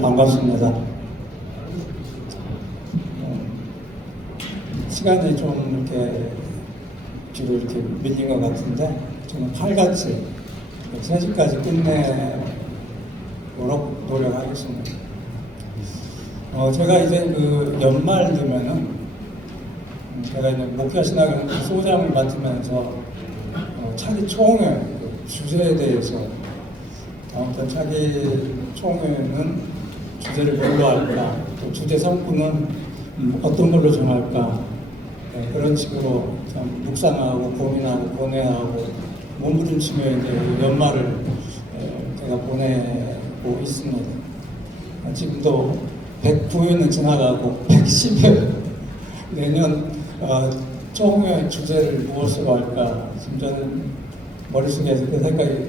반갑습니다. 시간이 좀 이렇게 뒤로 이렇게 밀린 것 같은데 저는 칼같이 3시까지 끝내도록 노력하겠습니다. 제가 이제 그 연말 되면은 제가 이제 목회 신학을 소장을 맡으면서 차기 총회 주제에 대해서 다음번 차기 총회는 주제를 뭘로 할까, 또 주제 성분은 어떤 걸로 정할까, 그런 식으로 참 묵상하고 고민하고 고뇌하고 몸부림치며 이제 연말을 제가 보내고 있습니다. 지금도 109회는 지나가고 110회 내년 총회 주제를 무엇으로 할까 지금 저는 머릿속에 그 생각이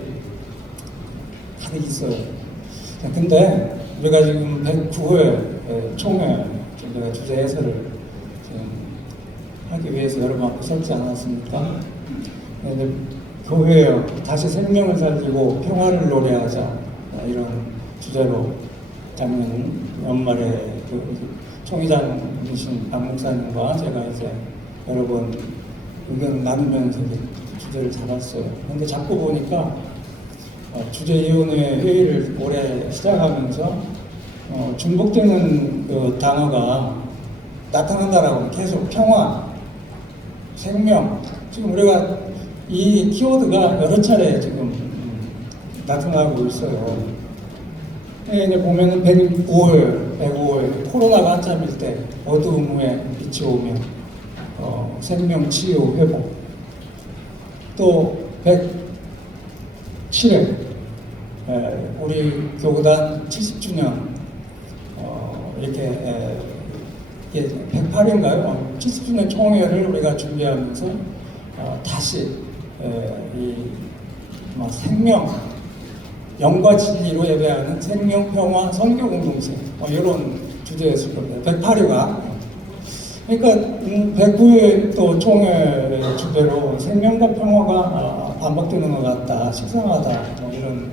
가득 있어요. 근데 우리가 지금 109회 총회 제가 주제 해설을 하기 위해서 여러분 앞에 섰지 않았습니까? 교회여 다시 생명을 살리고 평화를 노래하자, 이런 주제로 작년 연말에 총회장이신 박 목사님과 제가 이제 여러 번 의견 나누면서 주제를 잡았어요. 근데 자꾸 보니까 주제위원회 회의를 올해 시작하면서 중복되는 그 단어가 나타난다라고, 계속 평화, 생명, 지금 우리가 이 키워드가 여러 차례 지금 나타나고 있어요. 이제 보면은 105월 코로나가 한참일 때 어두움 후에 빛이 오며 생명, 치유, 회복. 또 107회 우리 교구단 70주년 이렇게 108회인가요? 70주년 총회를 우리가 준비하면서 다시 이 생명, 영과 진리로 예배하는 생명, 평화, 선교 공동체 이런 주제였을 겁니다. 108회가 그러니까 109회 또 총회 주제로 생명과 평화가 반복되는 것 같다, 식상하다, 이런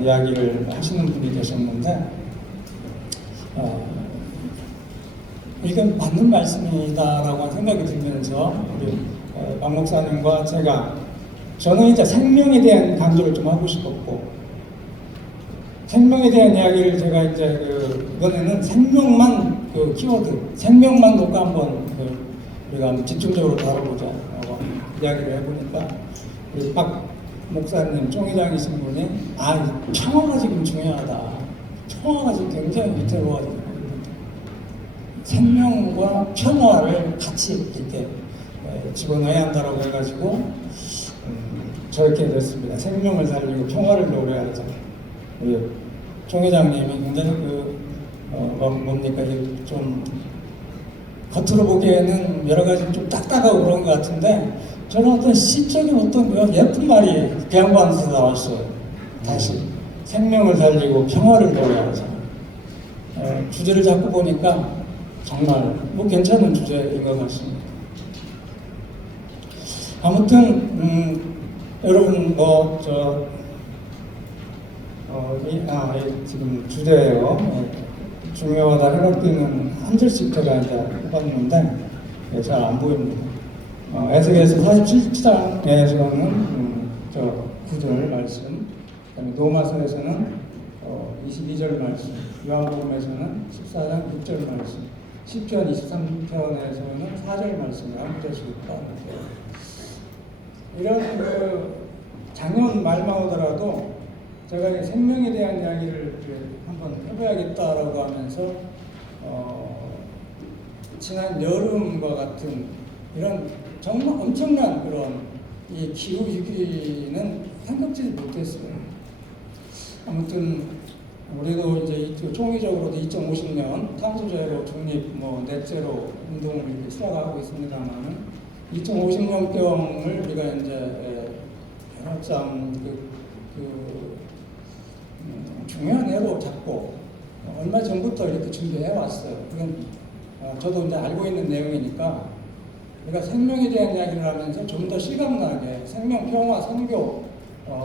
이야기를 하시는 분이 계셨는데 이건 맞는 말씀이다라고 생각이 들면서 우리 박 목사님과 저는 이제 생명에 대한 강조를 좀 하고 싶었고, 생명에 대한 이야기를 제가 이제 이번에는 생명만 키워드, 생명만 놓고 한번 우리가 한번 집중적으로 다뤄보자 이야기를 해보니까 우리 박 목사님, 총회장이신 분이 평화가 지금 중요하다, 평화가 지금 굉장히 위태로워지고 생명과 평화를 같이 이렇게 집어넣어야 한다라고 해가지고 저렇게 됐습니다. 생명을 살리고 평화를 노래하자. 우리 총회장님이 굉장히 뭡니까, 좀 겉으로 보기에는 여러 가지 좀 딱딱하고 그런 것 같은데 저는 어떤 시적인 어떤 예쁜 말이 그 양반에서 나왔어요. 다시 생명을 살리고 평화를 노래하자. 주제를 잡고 보니까 정말 괜찮은 주제인 것 같습니다. 아무튼 여러분 지금 주제예요. 중요하다 생각되는 한 줄씩 제가 이제 해봤는데 잘 안 보입니다. 에스겔서 47장에서는 저 9절 말씀, 그다음에 로마서에서는 22절 말씀, 요한복음에서는 14장 6절 말씀, 시편 23편에서는 4절 말씀을 한 절씩 따르는데요. 이런 작년 말만 오더라도 제가 생명에 대한 이야기를 한번 해봐야겠다라고 하면서 지난 여름과 같은 이런 정말 엄청난 그런 이 기후 위기는 생각지 못했어요. 아무튼 우리도 이제 총의적으로도 2050년 탄소제로 중립, 넷제로 운동을 이렇게 시작하고 있습니다만은 2050년경을 우리가 이제 한참 중요한 해로 잡고 얼마 전부터 이렇게 준비해 왔어요. 그건 저도 이제 알고 있는 내용이니까 우리가 생명에 대한 이야기를 하면서 좀 더 실감나게 생명, 평화, 선교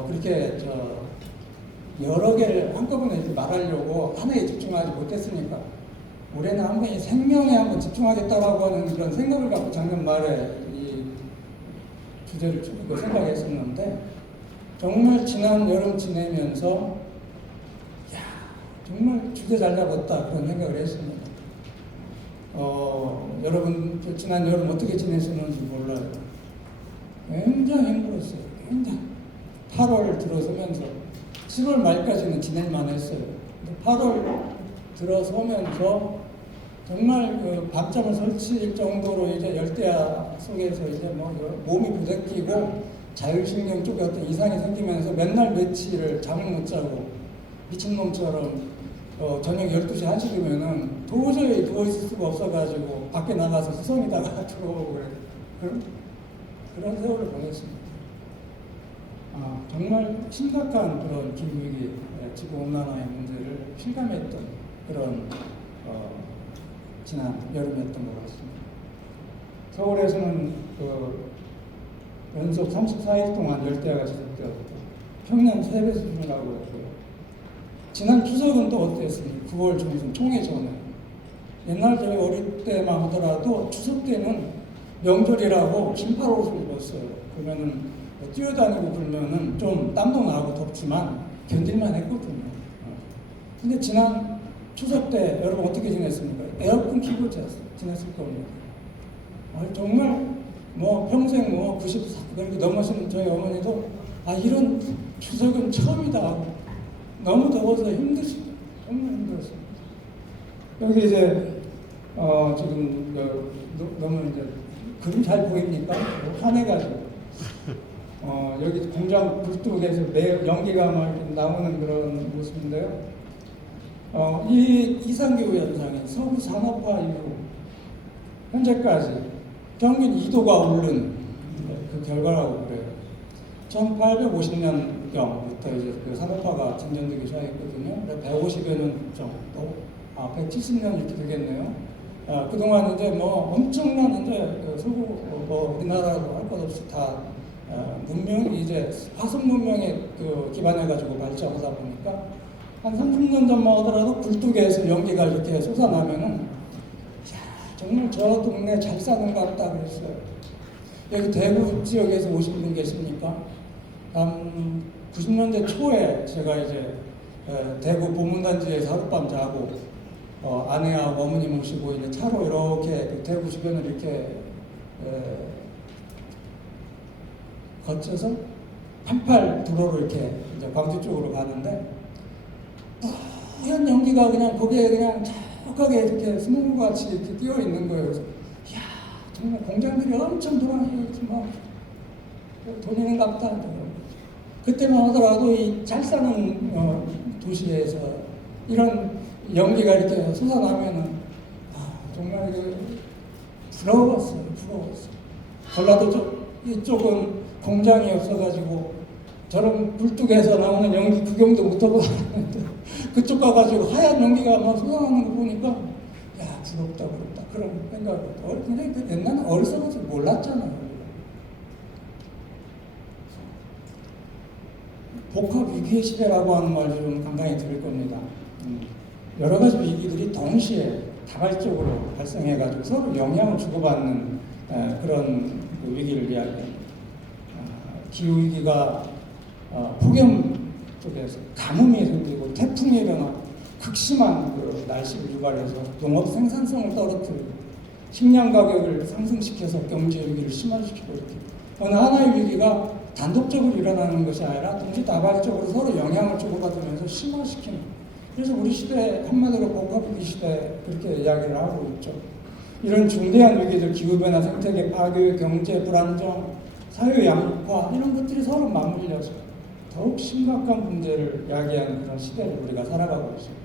그렇게 여러 개를 한꺼번에 이렇게 말하려고 하나에 집중하지 못했으니까 올해는 한번 이 생명에 한번 집중하겠다라고 하는 그런 생각을 갖고 작년 말에 이 주제를 주고 생각했었는데 정말 지난 여름 지내면서 야 정말 주제 잘 잡았다 그런 생각을 했습니다. 여러분 지난 여름 어떻게 지내셨는지 몰라요. 굉장히 힘들었어요. 굉장히 8월 들어서면서 7월 말까지는 지낼만 했어요. 근데 8월 들어서면서 정말 그 밤잠을 설칠 정도로 이제 열대야 속에서 이제 뭐 몸이 부대끼고 자율신경 쪽에 어떤 이상이 생기면서 맨날 며칠을 잠을 못 자고 미친놈처럼 저녁 12시 1시되면은 도저히 누워있을 수가 없어가지고 밖에 나가서 수성이다가 들어오고 그런 세월을 보냈습니다. 정말 심각한 그런 기후위기, 지구온난화의 문제를 실감했던 그런 지난 여름이었던 것 같습니다. 서울에서는 연속 34일 동안 열대야가 지속되었고 평년 3배 수준이라고 했고요. 지난 추석은 또 어땠습니까? 9월 중순 총회 전에 옛날 저희 어릴 때만 하더라도 추석 때는 명절이라고 긴팔 옷을 입었어요. 그러면은 뛰어다니고 그러면은 좀 땀도 나고 덥지만 견딜만 했거든요. 근데 지난 추석 때 여러분 어떻게 지냈습니까? 에어컨 키고 지냈을 겁니다. 정말 뭐 평생 뭐 94, 그렇게 넘으신 저희 어머니도 이런 추석은 처음이다 하고 너무 더워서 힘드시고 정말 힘들었습니다. 여기 이제 지금 너무 이제 그림 잘 보입니까? 화내가지고 여기 공장 불뚝에서 매 연기가 막 나오는 그런 모습인데요. 이 이상기후 현상이 서부 산업화 이후 현재까지 평균 2도가 오른 그 결과라고 그래요. 1850년경부터 이제 그 산업화가 진전되기 시작했거든요. 150여 년 정도, 170년 이렇게 되겠네요. 그동안 이제 뭐 엄청난 이제 그 서구 우리나라로 할 것 없이 다 문명이 이제 화석 문명에 그 기반해가지고 발전하다 보니까 한 30년 전만 하더라도 굴뚝에서 연기가 이렇게 솟아나면은 정말 저 동네 잘 사는 것 같다 그랬어요. 여기 대구 지역에서 오신 분 계십니까? 90년대 초에 제가 이제 대구 보문단지에서 하룻밤 자고 아내하고 어머니 모시고 이제 차로 이렇게 그 대구 주변을 이렇게 거쳐서 88 도로로 이렇게 이제 광주 쪽으로 가는데 하얀 연기가 그냥 거기에 그냥 촉하게 이렇게 스모그같이 이렇게 띄어 있는 거예요. 그래서 이야 정말 공장들이 엄청 돌아다니고 막 돈 있는 것 같다. 그때만 하더라도 이 잘 사는 도시에서 이런 연기가 이렇게 솟아나면은 정말 부러웠어요. 전라도 이쪽은 공장이 없어가지고 저런 굴뚝에서 나오는 연기 구경도 못하고 그쪽 가가지고 하얀 연기가 막 솟아나는 거 보니까 야 부럽다 그런 생각을 근데 옛날에 어리석어서 몰랐잖아요. 복합 위기 시대라고 하는 말을 좀 간간히 들을 겁니다. 여러 가지 위기들이 동시에 다발적으로 발생해가지고 서로 영향을 주고받는 그런 그 위기를 이야기합니다. 기후위기가 폭염 쪽에서 가뭄이 생기고 태풍이 일어나 극심한 그 날씨를 유발해서 농업 생산성을 떨어뜨리고 식량 가격을 상승시켜서 경제 위기를 심화시키고 이렇게 어느 하나의 위기가 단독적으로 일어나는 것이 아니라 동시다발적으로 서로 영향을 주고받으면서 심화시키는 그래서 우리 시대 한마디로 복합위기 시대 그렇게 이야기를 하고 있죠. 이런 중대한 위기들 기후변화, 생태계 파괴, 경제 불안정, 사회 양극화 이런 것들이 서로 맞물려서 더욱 심각한 문제를 야기하는 그런 시대를 우리가 살아가고 있습니다.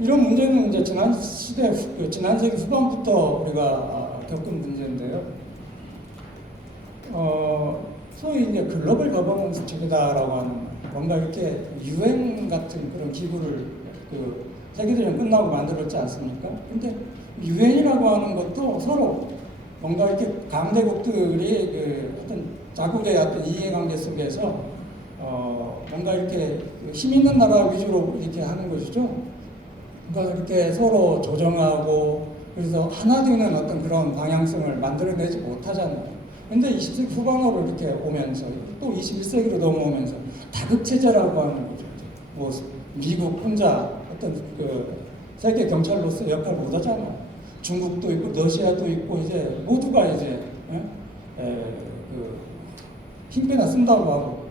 이런 문제는 이제 지난 세기 후반부터 우리가 겪은 문제인데요. 소위 이제 글로벌 거버넌스 체계다라고 하는 뭔가 이렇게 유엔 같은 그런 기구를 그 세계대전 끝나고 만들었지 않습니까? 근데 유엔이라고 하는 것도 서로 뭔가 이렇게 강대국들이 그 어떤 자국의 어떤 이해관계 속에서 뭔가 이렇게 힘 있는 나라 위주로 이렇게 하는 것이죠. 그러니까 이렇게 서로 조정하고 그래서 하나 되는 어떤 그런 방향성을 만들어내지 못하잖아요. 근데 20세기 후반으로 이렇게 오면서 또 21세기로 넘어오면서 다급체제라고 하는 거죠. 뭐 미국 혼자 어떤 그 세계 경찰로서 역할을 못 하잖아요. 중국도 있고 러시아도 있고 이제 모두가 이제 힘빼나 쓴다고 하고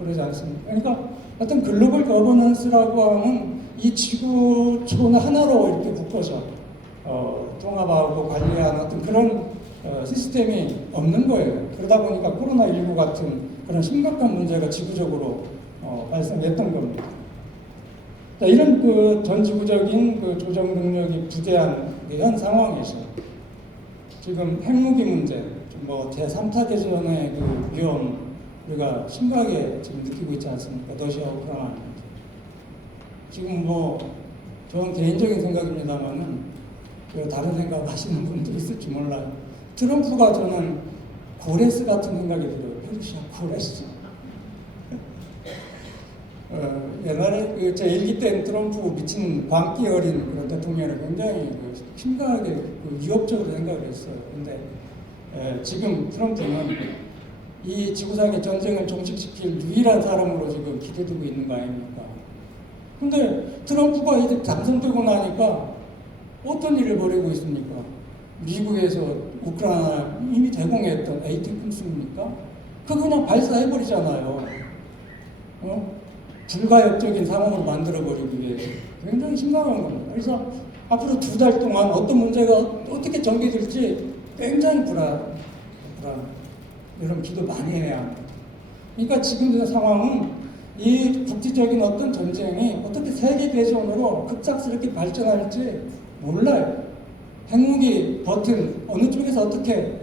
그러지 않습니까? 그러니까 어떤 글로벌 거버넌스라고 하는 이 지구촌 하나로 이렇게 묶어서 통합하고 관리하는 어떤 그런 시스템이 없는 거예요. 그러다 보니까 코로나19 같은 그런 심각한 문제가 지구적으로 발생했던 겁니다. 자, 이런 그 전 지구적인 그 조정 능력이 부재한 현 상황에서 지금 핵무기 문제, 뭐 제3타 대전의 그 위험 우리가 심각하게 지금 느끼고 있지 않습니까? 러시아 우크라이나 문제. 지금 뭐 저는 개인적인 생각입니다만은 다른 생각 하시는 분들이 있을지 몰라요. 트럼프가 저는 고레스 같은 생각이 들어요. 페르시아 고레스. 옛날에 제 일기 때 트럼프 미친 광기 어린 그런 대통령을 굉장히 심각하게 위협적으로 생각을 했어요. 근데 지금 트럼프는 이 지구상의 전쟁을 종식시킬 유일한 사람으로 지금 기대되고 있는 거 아닙니까? 근데 트럼프가 이제 당선되고 나니까 어떤 일을 벌이고 있습니까? 미국에서 우크라이나 이미 제공했던 ATACMS입니까? 그거 그냥 발사해버리잖아요. 불가역적인 상황으로 만들어버리기 위해서. 굉장히 심각한 겁니다. 그래서 앞으로 2달 동안 어떤 문제가 어떻게 전개될지 굉장히 불안. 여러분 기도 많이 해야 합니다. 그러니까 지금 상황은 이 국제적인 어떤 전쟁이 어떻게 세계 대전으로 급작스럽게 발전할지 몰라요. 핵무기 버튼 어느 쪽에서 어떻게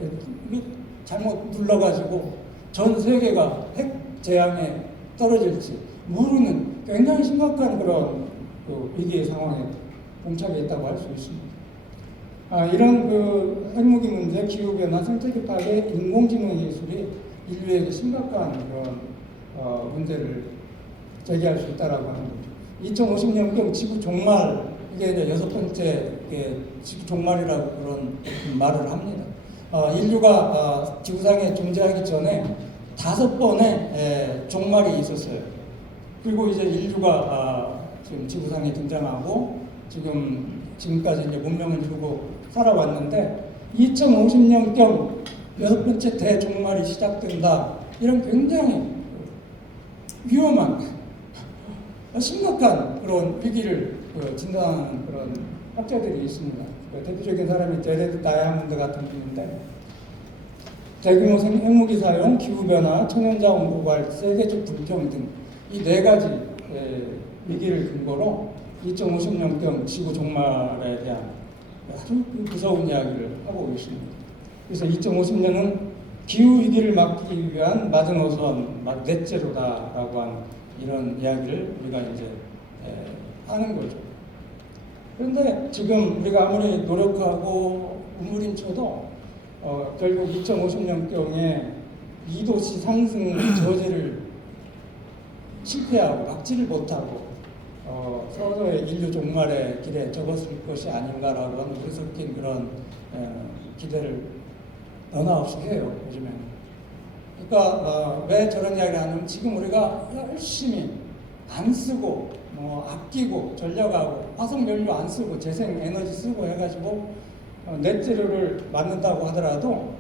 잘못 눌러가지고 전 세계가 핵 재앙에 떨어질지 모르는 굉장히 심각한 그런 위기의 상황에 봉착해 있다고 할 수 있습니다. 이런 그 핵무기 문제, 기후변화, 생태계 파괴, 인공지능 기술이 인류에게 심각한 그런 문제를 제기할 수 있다라고 하는 거죠. 2050년경 지구 종말, 이게 이제 6번째 지구 종말이라고 그런 말을 합니다. 인류가 지구상에 존재하기 전에 5번의 종말이 있었어요. 그리고 이제 인류가 지금 지구상에 등장하고 지금까지 이제 문명을 이루고 살아왔는데 2050년경 6번째 대종말이 시작된다. 이런 굉장히 위험한 심각한 그런 위기를 진단하는 그런 학자들이 있습니다. 대표적인 사람이 제레드 다이아몬드 같은 분인데 대규모 핵무기 사용, 기후변화, 천연자원 고갈, 세계적 불평등 이 4가지 위기를 근거로 2050년경 지구 종말에 대한 아주 무서운 이야기를 하고 있습니다. 그래서 2050년은 기후 위기를 막기 위한 마지노선, 넷제로다라고 하는 이런 이야기를 우리가 이제 하는 거죠. 그런데 지금 우리가 아무리 노력하고 우물림쳐도 결국 2050년경에 2도씨 상승 저지를 실패하고 막지를 못하고 서서히 인류 종말의 길에 접었을 것이 아닌가라고 하는 우리 섞인 그런 기대를 너나 없이 해요, 요즘에는. 그러니까 왜 저런 이야기를 하냐면 지금 우리가 열심히 안 쓰고 아끼고 전력하고 화석연료 안 쓰고 재생에너지 쓰고 해가지고 넷제로를 만든다고 하더라도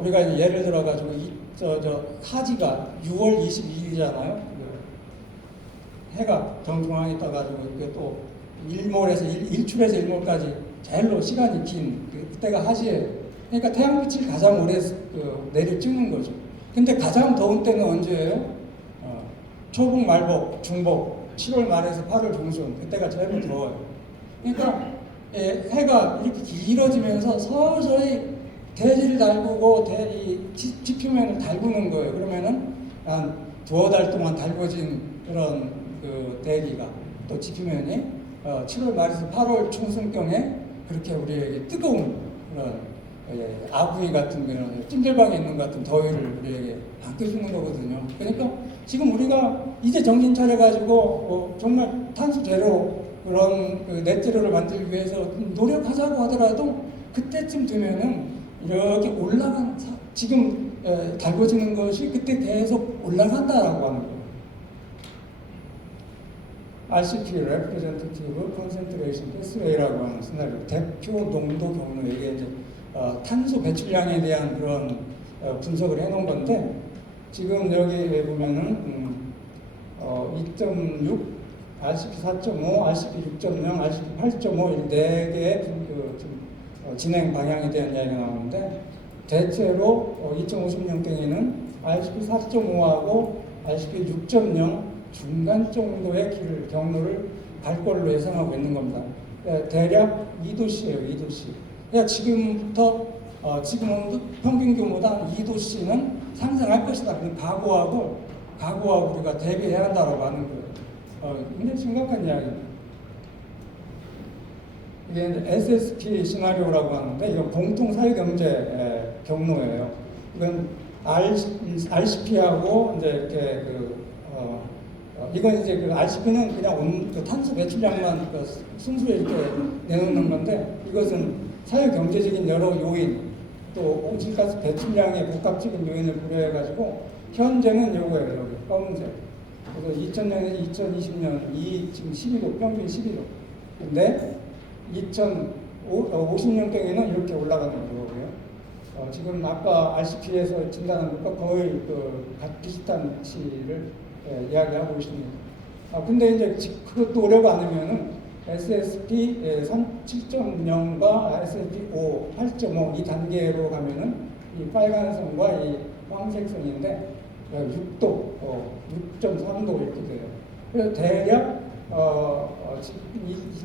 우리가 이제 예를 들어가지고 하지가 6월 22일이잖아요. 해가 정중앙에 떠가지고 이게 또 일출에서 일몰까지 제일로 시간이 긴 그때가 하지예요. 그러니까 태양빛이 가장 오래 내려 찍는 거죠. 근데 가장 더운 때는 언제예요? 초복, 말복, 중복, 7월 말에서 8월 중순 그때가 제일 더워요. 그러니까 해가 이렇게 길어지면서 서서히 대지를 달구고 지표면을 달구는 거예요. 그러면은 한 2달 동안 달궈진 그런 대기가 또 지표면이 7월 말에서 8월 중순경에 그렇게 우리에게 뜨거운 그런 아구이 같은 경우는 찜질방에 있는 것 같은 더위를 우리에게 안겨주는 거거든요. 그러니까 지금 우리가 이제 정신 차려가지고 정말 탄소 제로 그런 그 넷제로를 만들기 위해서 노력하자고 하더라도 그때쯤 되면은 이렇게 지금 달궈지는 것이 그때 계속 올라간다라고 하는 거예요. RCP, Representative Concentration Pathway라고 하는 시나리오, 대표 농도 경로, 이게 이제 탄소 배출량에 대한 그런 분석을 해놓은 건데, 지금 여기 보면은 2.6, RCP 4.5, RCP 6.0, RCP 8.5 네 개의 진행 방향에 대한 이야기가 나오는데, 대체로 2050년경에는 RCP 4.5하고 RCP 6.0 중간 정도의 경로를 갈 걸로 예상하고 있는 겁니다. 대략 2도씨예요, 2도씨. 그러니까 지금부터 지금 평균 규모당 2도씨는 상승할 것이다. 각오하고 우리가 대비해야 한다고 하는 거예요. 굉장히 심각한 이야기입니다. 이게 이제 SSP 시나리오라고 하는데, 이건 공통 사회경제 경로예요. 이건 RCP하고 이제 이렇게 이건 이제 그 RCP는 그냥 그 탄소 배출량만 순수히 이렇게 내놓는 건데, 이것은 사회경제적인 여러 요인, 또 온실가스 배출량의 복합적인 요인을 고려해가지고 현재는 요거예요, 여기 검은색. 그래서 2000년에서 2020년 지금 12도, 평균 12도. 근데 2050년경에는 이렇게 올라가는 거고요. 지금 아까 RCP에서 진단한 것과 거의 비슷한 치를 이야기하고 있습니다. 근데 이제 그것도 오려고 하면은 SSP 7.0과 SSP 8.5 이 단계로 가면은 이 빨간 선과 이 황색 선인데 6도, 6.3도 이렇게 돼요. 그래서 대략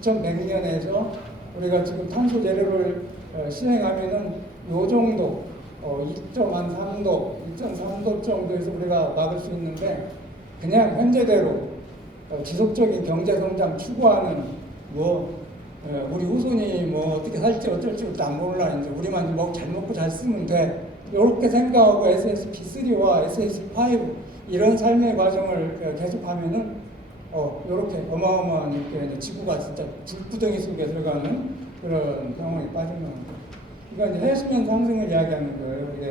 2100년에서 우리가 지금 탄소 제로를 실행하면은 요 정도 2.3도 정도에서 우리가 막을 수 있는데, 그냥 현재대로 지속적인 경제 성장 추구하는 우리 후손이 어떻게 살지 어쩔지 안 몰라, 이제 우리만 잘 먹고 잘 쓰면 돼, 이렇게 생각하고 SSP3와 SSP5 이런 삶의 과정을 계속하면은 이렇게 어마어마한 이렇게 지구가 진짜 불구덩이 속에 들어가는 그런 상황에 빠지는 겁니다. 그러니까 이제 해수면 상승을 이야기하는 거예요. 이게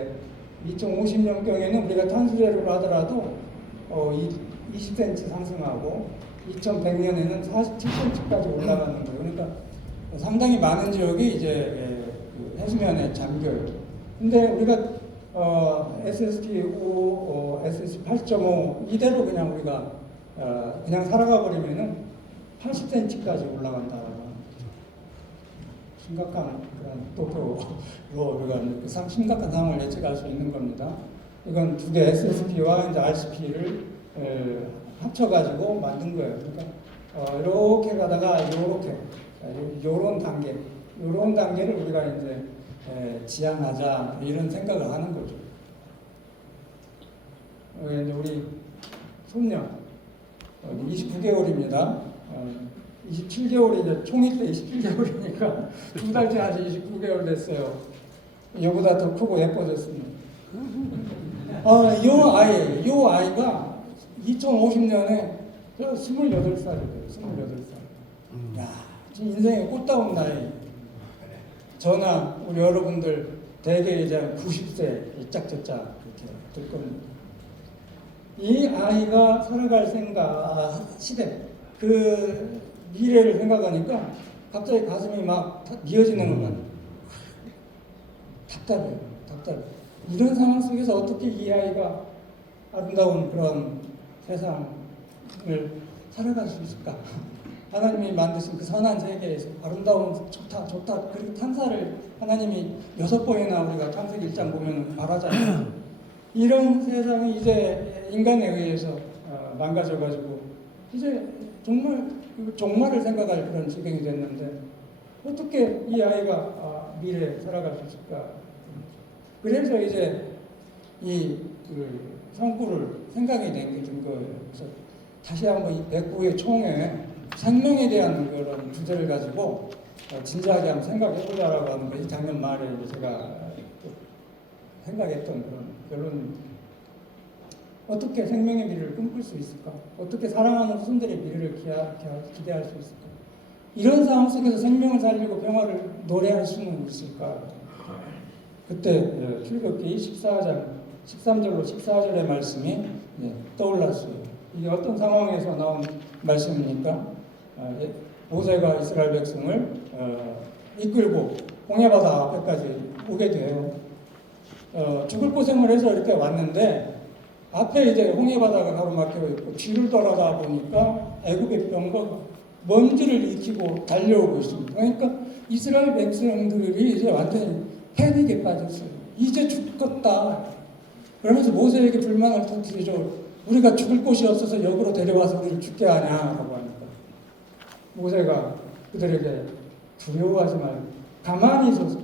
2050년경에는 우리가 탄소 제로를 하더라도 20cm 상승하고 2100년에는 47cm까지 올라가는 거예요. 그러니까 상당히 많은 지역이 이제 해수면에 잠겨요. 근데 우리가 SSP5, SSP 8.5 이대로 그냥 우리가 그냥 살아가 버리면은 80cm까지 올라간다라고 합니다. 심각한 우리가 심각한 상황을 예측할 수 있는 겁니다. 이건 두 개 SSP와 이제 RCP를 합쳐가지고 만든 거예요. 그러니까 이렇게 가다가 요런 단계를 우리가 이제 지향하자 이런 생각을 하는 거죠. 이제 우리 손녀 29개월입니다. 27개월이 이제 총일 때 27개월이니까 2달째 아직 29개월 됐어요. 이보다 더 크고 예뻐졌습니다. 요 아이가 2050년에 28살이에요. 28살. 야, 지금 인생의 꽃다운 나이. 저나 우리 여러분들 대개 이제 90세 이짝저짝 이렇게 될 겁니다. 이 아이가 살아갈 시대, 그 미래를 생각하니까 갑자기 가슴이 막 미어지는 것 같아요. 답답해요. 이런 상황 속에서 어떻게 이 아이가 아름다운 그런 세상을 살아갈 수 있을까? 하나님이 만드신 그 선한 세계에서 아름다운 좋다. 그리고 탄사를 하나님이 6번이나 우리가 창세기 1장 보면 말하잖아요. 이런 세상이 이제 인간에 의해서 망가져가지고 이제 정말 종말을 생각할 그런 지경이 됐는데, 어떻게 이 아이가 미래에 살아갈 수 있을까? 그래서 이제 이 성구를 생각이 된 거예요. 그래서 다시 한번 이 109의 총회 생명에 대한 그런 주제를 가지고 진지하게 한번 생각해 보자라고 하는 것이 작년 말에 제가 생각했던 그런 결론입니다. 어떻게 생명의 미래를 꿈꿀 수 있을까? 어떻게 사랑하는 후손들의 미래를 기대할 수 있을까? 이런 상황 속에서 생명을 살리고 평화를 노래할 수는 있을까? 그때 출애굽기 14장 13절로 14절의 말씀이 떠올랐어요. 이게 어떤 상황에서 나온 말씀입니까? 모세가 이스라엘 백성을 이끌고 홍해바다 앞에까지 오게 돼요. 죽을 고생을 해서 이렇게 왔는데 앞에 이제 홍해바다가 가로막혀 있고 뒤를 돌아다 보니까 애굽의 병거가 먼지를 익히고 달려오고 있습니다. 그러니까 이스라엘 백성들이 이제 완전히 패닉에 빠졌어요. 이제 죽겠다. 그러면서 모세에게 불만을 터뜨리죠. 우리가 죽을 곳이 없어서 역으로 데려와서 우리를 죽게 하냐라고 하니까 모세가 그들에게 두려워하지 말고 가만히 있어서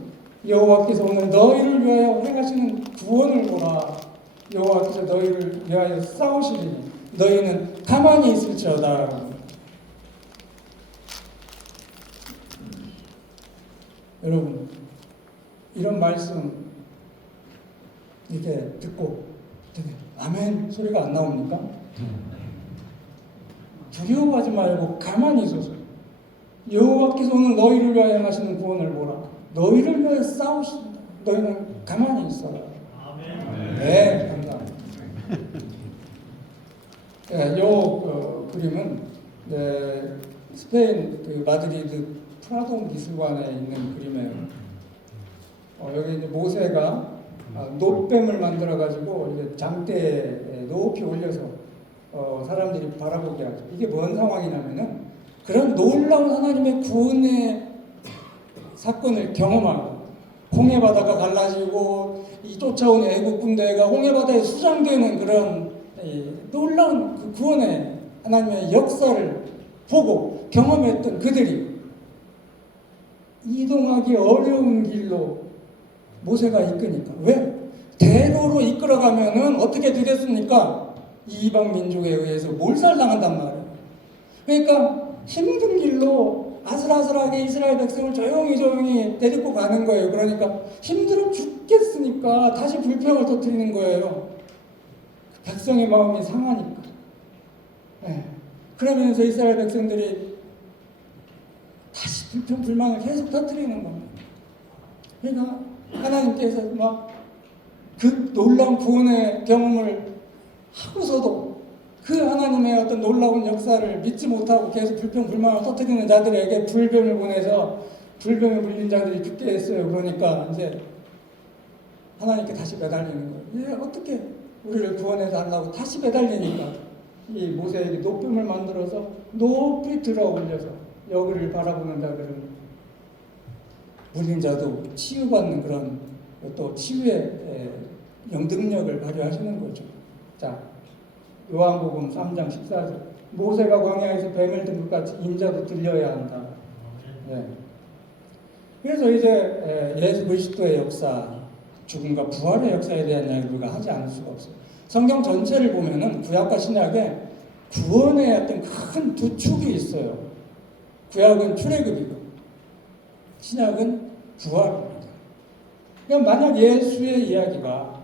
여호와께서 오늘 너희를 위하여 행하시는 구원을 보라. 여호와께서 너희를 위하여 싸우시리니 너희는 가만히 있을지어다. 여러분, 이런 말씀 이렇게 듣고 아멘 소리가 안 나옵니까? 두려워하지 말고 가만히 있어서 여호와께서 오늘 너희를 위하여 하시는 구원을 보라. 너희를 위하여 싸우신다. 너희는 가만히 있어라. 아멘. 네, 감사합니다. 그림은 스페인 마드리드 프라동 미술관에 있는 그림이에요. 여기 이제 모세가 놋뱀을 만들어 가지고 이제 장대에 높이 올려서 사람들이 바라보게 하죠. 이게 뭔 상황이냐면은 그런 놀라운 하나님의 구원의 사건을 경험하고 홍해바다가 갈라지고 이 쫓아온 애국 군대가 홍해바다에 수장되는 그런 놀라운 그 구원의 하나님의 역사를 보고 경험했던 그들이 이동하기 어려운 길로 모세가 이끄니까 왜? 대로로 이끌어가면은 어떻게 되겠습니까? 이방 민족에 의해서 몰살당한단 말이에요. 그러니까 힘든 길로 아슬아슬하게 이스라엘 백성을 조용히 데리고 가는 거예요. 그러니까 힘들어 죽겠으니까 다시 불평을 터뜨리는 거예요. 백성의 마음이 상하니까. 그러면서 이스라엘 백성들이 다시 불평 불만을 계속 터뜨리는 겁니다. 그러니까 하나님께서 막 그 놀라운 구원의 경험을 하고서도 그 하나님의 어떤 놀라운 역사를 믿지 못하고 계속 불평 불만을 터뜨리는 자들에게 불병을 보내서 불병에 물린 자들이 죽게 했어요. 그러니까 이제 하나님께 다시 매달리는 거예요. 어떻게 우리를 구원해 달라고 다시 매달리니까 이 모세에게 높임을 만들어서 높이 들어 올려서 여기를 바라보는 자들은 물린 자도 치유받는 그런 또 치유의 영능력을 발휘하시는 거죠. 자, 요한복음 3장 14절 모세가 광야에서 뱀을 든 것 같이 인자도 들려야 한다. 그래서 이제 예수 그리스도의 역사, 죽음과 부활의 역사에 대한 이야기를 우리가 하지 않을 수가 없어요. 성경 전체를 보면은 구약과 신약에 구원의 어떤 큰 두 축이 있어요. 구약은 출애굽이고 신약은 부활입니다. 그러니까 만약 예수의 이야기가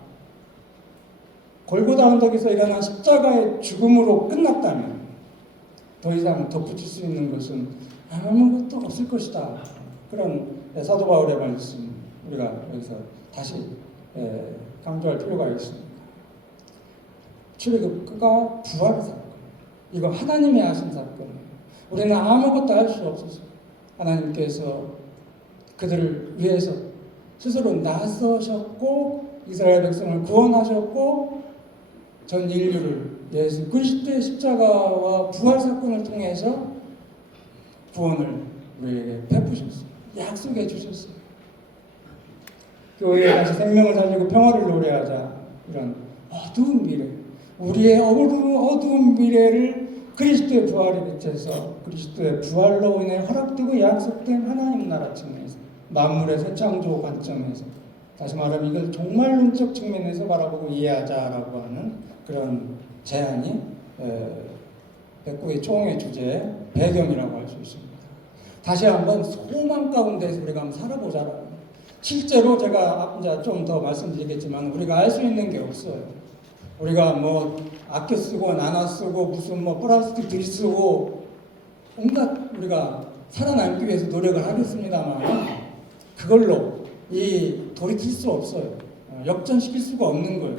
골고다 언덕에서 일어난 십자가의 죽음으로 끝났다면 더 이상 덧붙일 수 있는 것은 아무것도 없을 것이다. 그런 사도 바울의 말씀 우리가 여기서 다시 강조할 필요가 있습니다. 출애굽과 부활의 사건, 이거 하나님이 하신 사건. 우리는 아무것도 할 수 없었어요. 하나님께서 그들을 위해서 스스로 나서셨고 이스라엘 백성을 구원하셨고 전 인류를 예수 그리스도의 십자가와 부활 사건을 통해서 구원을 우리에게 베푸셨어요. 약속해 주셨어요. 교회에 다시 생명을 살리고 평화를 노래하자. 이런 어두운 미래, 우리의 어두운 미래를 그리스도의 부활에 비춰서 그리스도의 부활로 인해 허락되고 약속된 하나님 나라 측면에서 만물의 새 창조 관점에서 다시 말하면 이걸 종말론적 측면에서 바라보고 이해하자라고 하는 그런 제안이 백국의 총회 주제의 배경이라고 할 수 있습니다. 다시 한번 소망 가운데서 우리가 한번 살아보자라고. 실제로 제가 이제 좀 더 말씀드리겠지만 우리가 알 수 있는 게 없어요. 우리가 뭐 아껴 쓰고 나눠 쓰고 무슨 뭐 플라스틱 들이쓰고 온갖 우리가 살아남기 위해서 노력을 하겠습니다만 그걸로 이 돌이킬 수 없어요. 역전시킬 수가 없는 거예요.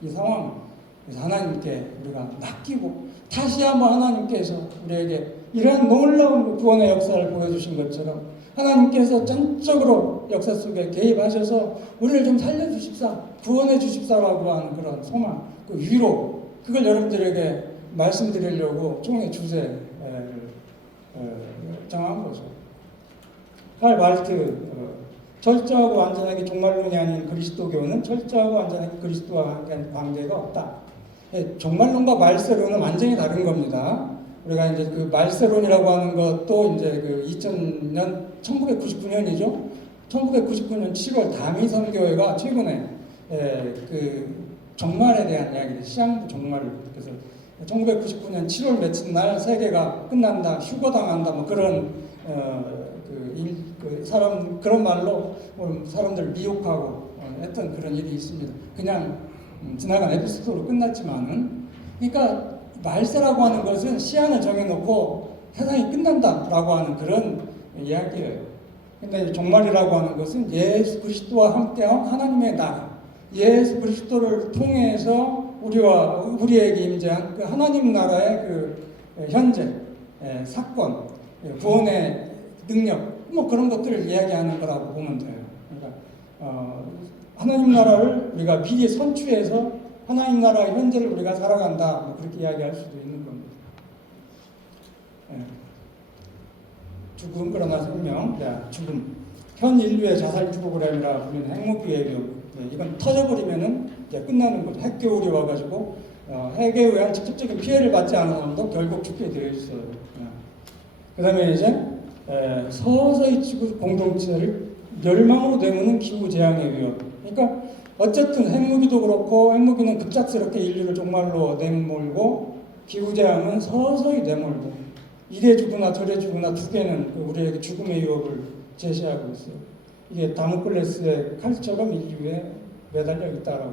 이 상황. 그래서 하나님께 우리가 맡기고 다시 한번 하나님께서 우리에게 이러한 놀라운 구원의 역사를 보여주신 것처럼 하나님께서 전적으로 역사 속에 개입하셔서 우리를 좀 살려주십사, 구원해 주십사라고 하는 그런 소망, 그 위로, 그걸 여러분들에게 말씀드리려고 총회 주제를 정한 거죠. 칼 바르트, 철저하고 완전하게 종말론이 아닌 그리스도교는 철저하고 완전하게 그리스도와 관계가 없다. 종말론과 말세론은 완전히 다른 겁니다. 우리가 이제 그 말세론이라고 하는 것도 이제 그 2000년 1999년이죠. 1999년 7월 다미 선교회가 최근에 그 종말에 대한 이야기를 시향부 종말을 그래서 1999년 7월 며칠 날 세계가 끝난다, 휴거당한다, 뭐 그런 사람 그런 말로 사람들 미혹하고 했던 그런 일이 있습니다. 그냥 지나간 에피소드로 끝났지만은 그러니까 말세라고 하는 것은 시한을 정해놓고 세상이 끝난다라고 하는 그런 이야기예요. 근데 종말이라고 하는 것은 예수 그리스도와 함께한 하나님의 나라, 예수 그리스도를 통해서 우리에게 임재한 그 하나님 나라의 그 현재 사건, 구원의 능력, 뭐 그런 것들을 이야기하는 거라고 보면 돼요. 그러니까 하나님 나라를 우리가 미리 선취해서 하나님 나라의 현재를 우리가 살아간다, 뭐 그렇게 이야기할 수도 있는 겁니다. 죽음 그러나 생명, 죽음. 현 인류의 자살 프로그램이라 불리는 핵무기의 위협. 이건 터져버리면은 이제 끝나는 거죠. 핵개울이 와가지고 핵에 의한 직접적인 피해를 받지 않은 사람도 결국 죽게 되어 있어요. 그다음에 이제 서서히 지구 공동체를 멸망으로 내모는 기후 재앙의 위협. 그러니까 어쨌든 핵무기도 그렇고 핵무기는 급작스럽게 인류를 종말로 내몰고 기후 재앙은 서서히 내몰고 이래 죽으나 저래 죽으나 두 개는 우리에게 죽음의 위협을 제시하고 있어요. 이게 다모클레스의 칼처럼 인류에 매달려 있다라고.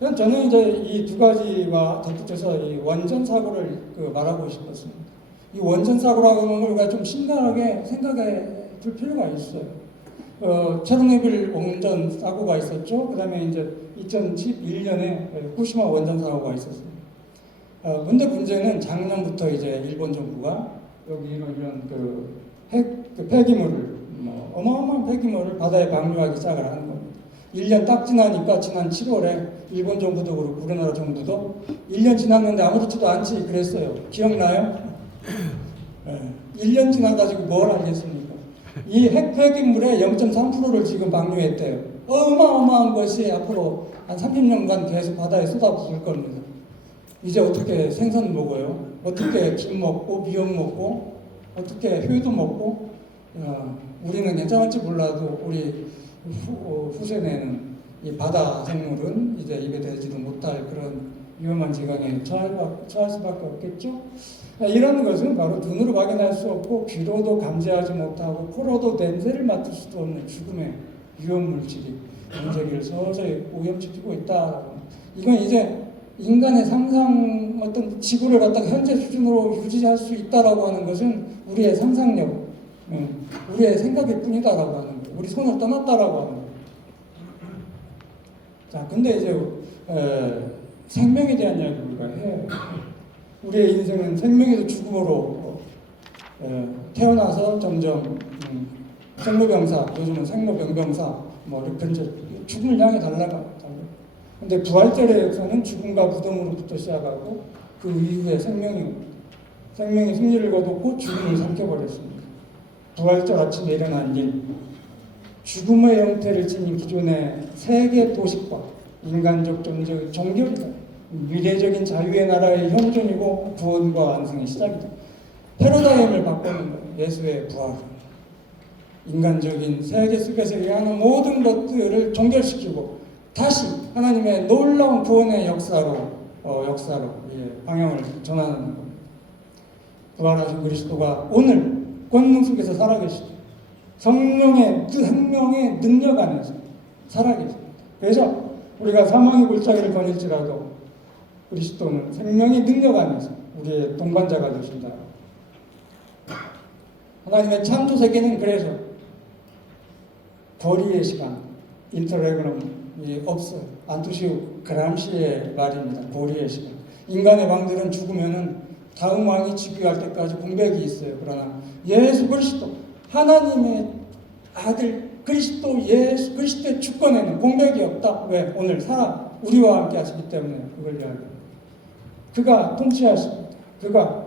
그럼 저는 이제 이 두 가지와 덧붙여서 이 원전 사고를 말하고 싶었습니다. 이 원전 사고라고 하는 걸 우리가 좀 심각하게 생각해 볼 필요가 있어요. 체르노빌 원전 사고가 있었죠. 그 다음에 이제 2011년에 후쿠시마 원전 사고가 있었습니다. 근데 문제는 작년부터 이제 일본 정부가 여기 이런 폐기물을 어마어마한 폐기물을 바다에 방류하기 시작을 하는 겁니다. 1년 딱 지나니까 지난 7월에 일본 정부도 그렇고 우리나라 정부도 1년 지났는데 아무렇지도 않지 그랬어요. 기억나요? 1년 지나가지고 뭘 알겠습니까? 이 핵 폐기물의 0.3%를 지금 방류했대요. 어마어마한 것이 앞으로 한 30년간 계속 바다에 쏟아부을 겁니다. 이제 어떻게 생선 먹어요? 어떻게 김 먹고 미역 먹고 어떻게 회도 먹고 우리는 괜찮을지 몰라도 우리 후세내는 이 바다 생물은 이제 입에 대지도 못할 그런 위험한 지경에 처할 수밖에 없겠죠. 이런 것은 바로 눈으로 확인할 수 없고 귀로도 감지하지 못하고 코로도 냄새를 맡을 수도 없는 죽음의 위험물질이 전 세계를 서서히 오염시키고 있다. 이건 이제 인간의 상상 어떤 지구를 갖다가 현재 수준으로 유지할 수 있다라고 하는 것은 우리의 상상력, 우리의 생각일 뿐이다라고 하는 거예요. 우리 손을 떠났다라고 하는 거예요. 자, 근데 이제 생명에 대한 이야기를 우리가 해요. 우리의 인생은 생명에서 죽음으로 태어나서 점점 생로병사, 요즘은 생로병병사, 뭐 이렇게 이제 죽음을 향해 달라가. 근데 부활절의 역사는 죽음과 무덤으로부터 시작하고 그 이후에 생명이 승리를 거뒀고 죽음을 삼켜버렸습니다. 부활절 아침에 일어난 일, 죽음의 형태를 지닌 기존의 세계 도식과 인간적 종교이다. 미래적인 자유의 나라의 현존이고 구원과 완성의 시작이다. 패러다임을 바꾸는 거예요. 예수의 부활. 인간적인 세계 속에서 일하는 모든 것들을 종결시키고 다시 하나님의 놀라운 구원의 역사로 방향을 전하는 겁니다. 부활하신 그리스도가 오늘 권능 속에서 살아계시죠. 생명의 능력 안에서 살아계십니다. 그래서 우리가 사망의 골짜기를 거닐지라도 그리스도는 생명의 능력 안에서 우리의 동반자가 되신다. 하나님의 창조 세계는 그래서 거리의 시간, 인터레그럼이 없어요. 안토시오 그람시의 말입니다. 거리의 시간. 인간의 왕들은 죽으면은 다음 왕이 즉위할 때까지 공백이 있어요. 그러나 예수 그리스도 하나님의 아들 그리스도 예수 그리스도의 주권에는 공백이 없다. 왜? 오늘 우리와 함께 하시기 때문에 그걸 이야기합니다. 그가 통치하십니다. 그가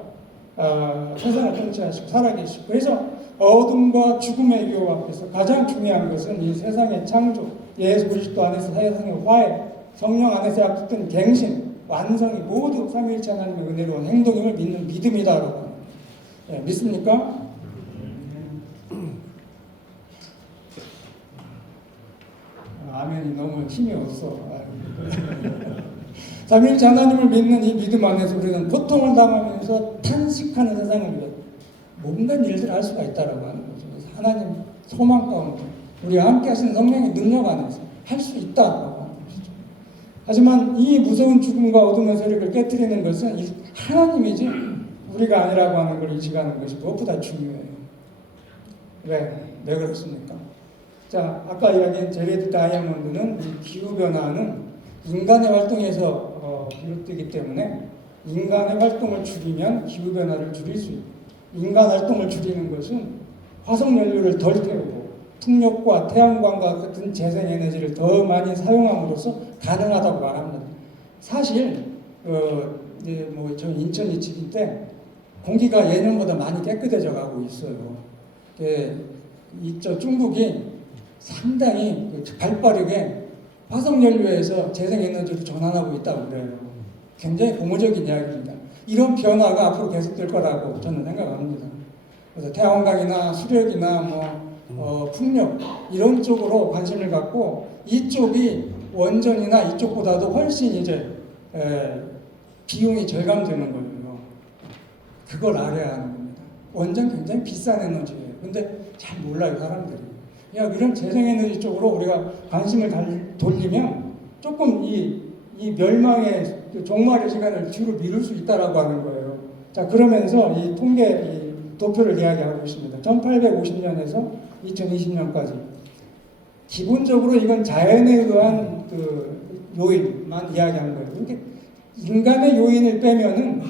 세상을 통치하시고 살아계시고, 그래서 어둠과 죽음의 위협 앞에서 가장 중요한 것은 이 세상의 창조, 예수 그리스도 안에서 세상의 화해, 성령 안에서 약속된 갱신, 완성이 모두 삼위일체 하나님의 은혜로운 행동임을 믿는 믿음이다라고 합니다. 믿습니까? 아멘이 너무 힘이 없어. 삼위일체 하나님을 믿는 이 믿음 안에서 우리는 고통을 당하면서 탄식하는 세상을 위해 뭔가 일들을 할 수가 있다라고 하는 거죠. 그래서 하나님 소망 가운데 우리와 함께 하시는 성령의 능력 안에서 할 수 있다라고 하는 것이죠. 하지만 이 무서운 죽음과 어둠의 세력을 깨뜨리는 것은 하나님이지 우리가 아니라고 하는 걸 인식하는 것이 무엇보다 중요해요. 왜 그렇습니까? 자, 아까 이야기한 제레드 다이아몬드는 이 기후변화는 인간의 활동에서 비롯되기 때문에 인간의 활동을 줄이면 기후변화를 줄일 수 있고, 인간 활동을 줄이는 것은 화석연료를 덜 태우고 풍력과 태양광과 같은 재생에너지를 더 많이 사용함으로써 가능하다고 말합니다. 사실 저 인천이 집인데 공기가 예년보다 많이 깨끗해져 가고 있어요. 이쪽 중국이 상당히 발빠르게 화석연료에서 재생에너지로 전환하고 있다고 그래요. 굉장히 고무적인 이야기입니다. 이런 변화가 앞으로 계속될 거라고 저는 생각합니다. 그래서 태양광이나 수력이나 풍력 이런 쪽으로 관심을 갖고 이쪽이 원전이나 이쪽보다도 훨씬 이제 비용이 절감되는 거예요. 그걸 알아야 하는 겁니다. 원전 굉장히 비싼 에너지예요. 근데 잘 몰라요, 사람들이. 이런 재생에너지 쪽으로 우리가 관심을 돌리면 조금 이 멸망의 종말의 시간을 뒤로 미룰 수 있다라고 하는 거예요. 자, 그러면서 이 도표를 이야기하고 있습니다. 1850년에서 2020년까지. 기본적으로 이건 자연에 의한 요인만 이야기하는 거예요. 이렇게 인간의 요인을 빼면은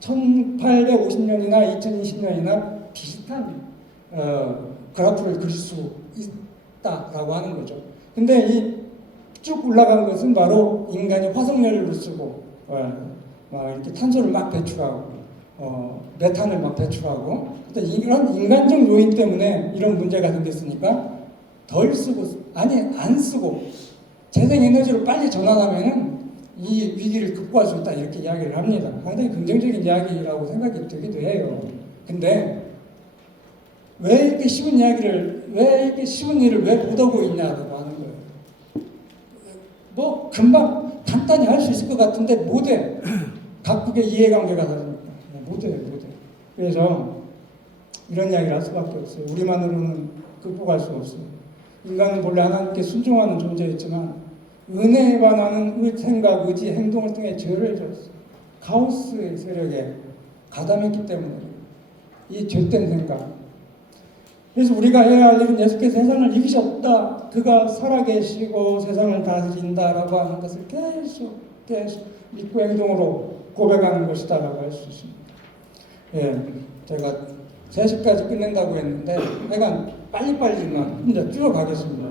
1850년이나 2020년이나 비슷한 그래프를 그릴 수 있다라고 하는 거죠. 근데 이 쭉 올라간 것은 바로 인간이 화석연료를 쓰고 이렇게 탄소를 막 배출하고 메탄을 막 배출하고, 이런 인간적 요인 때문에 이런 문제가 생겼으니까 덜 쓰고 안 쓰고 재생에너지로 빨리 전환하면은 이 위기를 극복할 수 있다, 이렇게 이야기를 합니다. 상당히 긍정적인 이야기라고 생각이 들기도 해요. 근데 왜 이렇게 쉬운 일을 왜 못하고 있냐라고 하는 거예요. 금방 간단히 할 수 있을 것 같은데 못해. 각국의 이해관계가 다르니까 못해. 그래서 이런 이야기를 할 수밖에 없어요. 우리만으로는 극복할 수 없어요. 인간은 본래 하나님께 순종하는 존재였지만 은혜에 반하는 생각, 의지, 행동을 통해 죄를 졌어요. 카오스의 세력에 가담했기 때문에 이 죄된 생각. 그래서 우리가 해야 할 일은 예수께서 세상을 이기셨다, 그가 살아계시고 세상을 다스린다라고 하는 것을 계속 믿고 행동으로 고백하는 것이다라고 할 수 있습니다. 제가 3시까지 끝낸다고 했는데 약간 빨리빨리만 이제 줄여가겠습니다.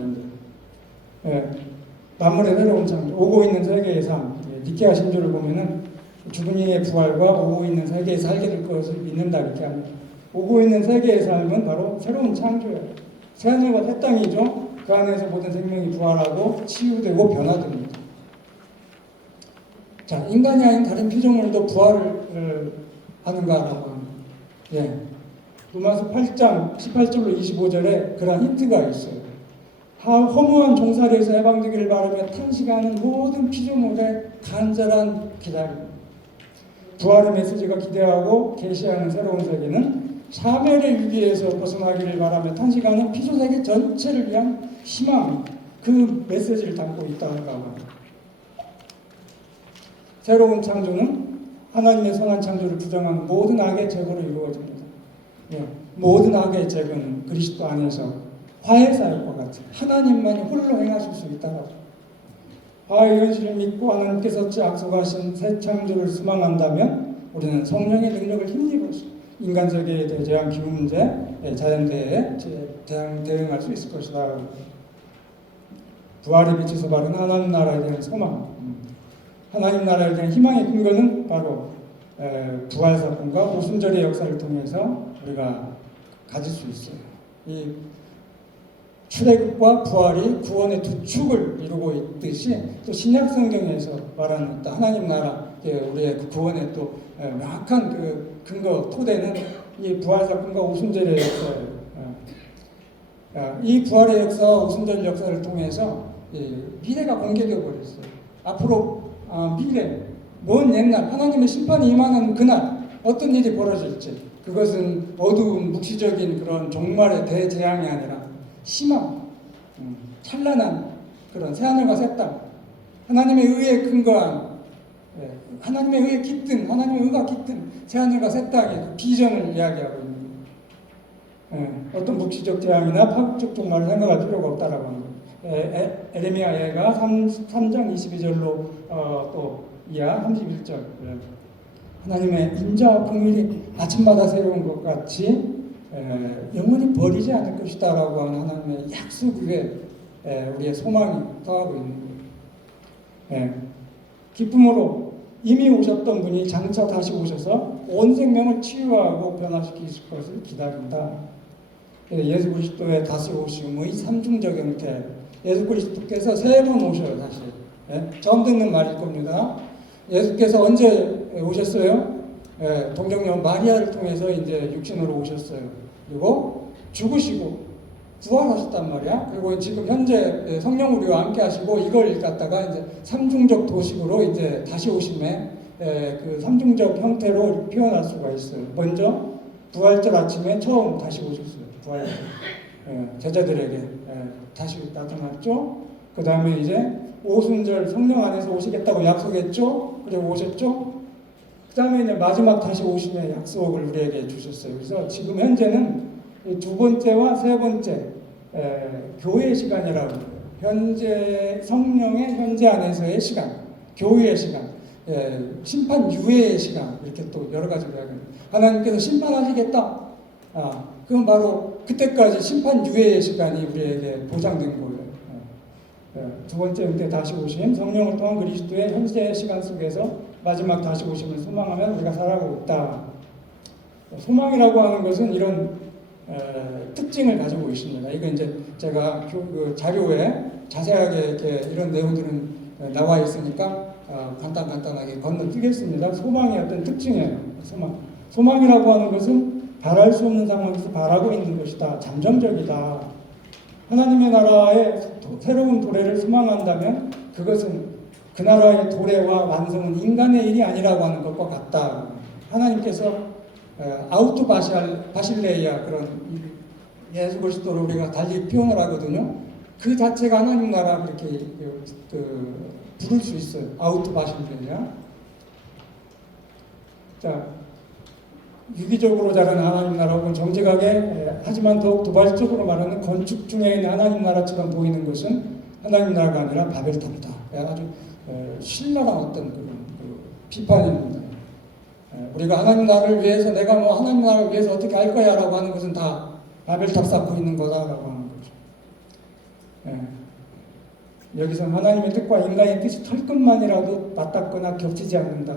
만물의 새로운 창조, 오고 있는 세계의 삶, 니케아 신조를 보면은 죽은 이의 부활과 오고 있는 세계에 살게 될 것을 믿는다, 이렇게 합니다. 오고 있는 세계의 삶은 바로 새로운 창조예요. 새하늘과 새 땅이죠. 그 안에서 모든 생명이 부활하고 치유되고 변화됩니다. 자, 인간이 아닌 다른 피조물도 부활을 하는가라고 합니다. 로마서 8장 18절로 25절에 그런 힌트가 있어요. 허무한 종살이에서 해방되기를 바라며 탄식하는 모든 피조물의 간절한 기다림. 부활의 메시지가 기대하고 계시하는 새로운 세계는 사멸의 위기에서 벗어나기를 바라며 탄식하는 피조세계 전체를 위한 희망, 그 메시지를 담고 있다고 합니다. 새로운 창조는 하나님의 선한 창조를 부정하는 모든 악의 제거로 이루어집니다. 예, 모든 악의 제거는 그리스도 안에서 화해사역과 같이 하나님만이 홀로 행하실 수 있다고. 화해의 현실을 믿고 하나님께서 약속하신 새 창조를 소망한다면 우리는 성령의 능력을 힘입어서 인간 세계에 대한 기후 문제, 자연재해에 대응할 수 있을 것이다. 부활의 빛에서 바른 하나님 나라에 대한 소망, 하나님 나라에 대한 희망의 근거는 바로 부활 사건과 오순절의 역사를 통해서 우리가 가질 수 있어요. 이 출애굽과 부활이 구원의 두 축을 이루고 있듯이 또 신약 성경에서 말하는 또 하나님 나라, 우리의 그 구원의 또 명확한 그 근거 토대는 이 부활 사건과 오순절의 역사예요. 이 부활의 역사와 오순절 역사를 통해서 미래가 공개되어 버렸어요. 앞으로 미래, 먼 옛날 하나님의 심판이 임하는 그날 어떤 일이 벌어질지, 그것은 어두운 묵시적인 그런 종말의 대재앙이 아니라 희망, 찬란한 그런 새하늘과 새 땅, 하나님의 의에 근거한, 하나님의 의에 깃든, 하나님의 의가 깃든 새하늘과 새 땅의 그 비전을 이야기하고 있는 거예요. 어떤 묵시적 재앙이나 파국적 종말을 생각할 필요가 없다라고 하는 거예요. 에레미야 예가 3장 22절로 또 이하 31절, 하나님의 인자와 긍휼이 아침마다 새로운 것 같이 영원히 버리지 않을 것이다 라고 하는 하나님의 약속 위에 우리의 소망이 더하고 있는 거예요. 기쁨으로 이미 오셨던 분이 장차 다시 오셔서 온 생명을 치유하고 변화시키실 것을 기다린다. 예수 그리스도의 다시 오심의 삼중적 형태, 예수 그리스도께서 세 번 오셔요. 다시 처음 듣는 말일 겁니다. 예수께서 언제 오셨어요? 동정녀 마리아를 통해서 이제 육신으로 오셨어요. 그리고 죽으시고 부활하셨단 말이야. 그리고 지금 현재 성령 우리와 함께 하시고 이걸 갖다가 이제 삼중적 도식으로 이제 다시 오심에 그 삼중적 형태로 표현할 수가 있어요. 먼저 부활절 아침에 처음 다시 오셨어요. 부활절 제자들에게 다시 나타났죠. 그 다음에 이제 오순절 성령 안에서 오시겠다고 약속했죠. 그리고 오셨죠. 그 다음에 이제 마지막 다시 오심의 약속을 우리에게 주셨어요. 그래서 지금 현재는 두 번째와 세 번째 교회의 시간이라고 해요. 현재 성령의 현재 안에서의 시간, 교회의 시간, 심판 유예의 시간, 이렇게 또 여러 가지로 이야기합니다. 하나님께서 심판하시겠다. 그건 바로 그때까지 심판 유예의 시간이 우리에게 보장된 거예요. 두 번째 은혜 다시 오심, 성령을 통한 그리스도의 현재 시간 속에서 마지막 다시 오심을 소망하면 우리가 살아가고 있다. 소망이라고 하는 것은 이런 특징을 가지고 있습니다. 이거 이제 제가 그 자료에 자세하게 이렇게 이런 내용들은 나와 있으니까 간단하게 건너뛰겠습니다. 소망의 어떤 특징이에요. 소망이라고 하는 것은 바랄 수 없는 상황에서 바라고 있는 것이다. 잠정적이다. 하나님의 나라의 새로운 도래를 소망한다면 그것은 그 나라의 도래와 완성은 인간의 일이 아니라고 하는 것과 같다. 하나님께서 아우토 바실레이아 그런 예수 그리스도를 우리가 달리 표현을 하거든요. 그 자체가 하나님 나라 그렇게 부를 수 있어요. 아우토 바실레이아. 자, 유기적으로 자라는 하나님 나라 혹은 정직하게 하지만 더욱 도발적으로 말하는 건축 중에 있는 하나님 나라처럼 보이는 것은 하나님 나라가 아니라 바벨탑이다. 아주 신랄한 어떤 그런 비판입니다. 우리가 하나님 나라를 위해서 내가 뭐 하나님 나라를 위해서 어떻게 할 거야라고 하는 것은 다 바벨탑 쌓고 있는 거다라고 하는 거죠. 여기서 하나님의 뜻과 인간의 뜻이 털끝만이라도 맞닿거나 겹치지 않는다.